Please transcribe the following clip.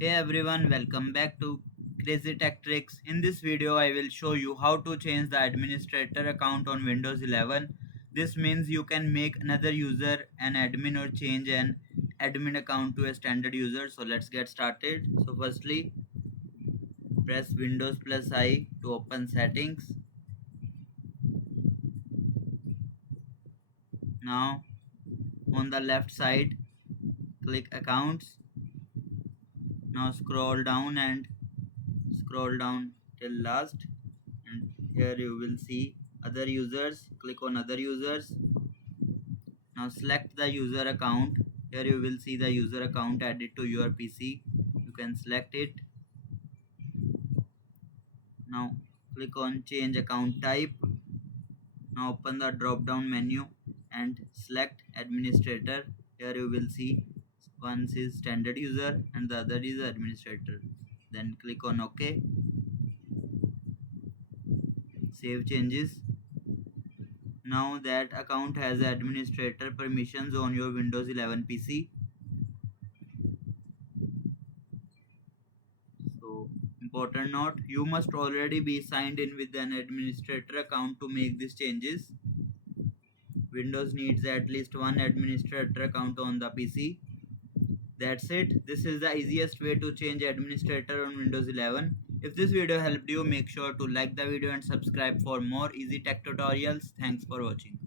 Hey everyone, welcome back to Crazy Tech Tricks. In this video, I will show you how to change the administrator account on Windows 11. This means you can make another user an admin or change an admin account to a standard user. So let's get started. So firstly, press Windows plus I to open settings. Now on the left side, click accounts. Now scroll down till last, and here you will see other users. Click on other users. Now select the user account. Here you will see the user account added to your PC. You can select it. Now click on change account type. Now open the drop down menu and select administrator. Here you will see one is standard user and the other is administrator. Then click on OK. Save changes. Now that account has administrator permissions on your Windows 11 PC. So important note, you must already be signed in with an administrator account to make these changes. Windows needs at least one administrator account on the PC. That's it. This is the easiest way to change administrator on Windows 11. If this video helped you, make sure to like the video and subscribe for more easy tech tutorials. Thanks for watching.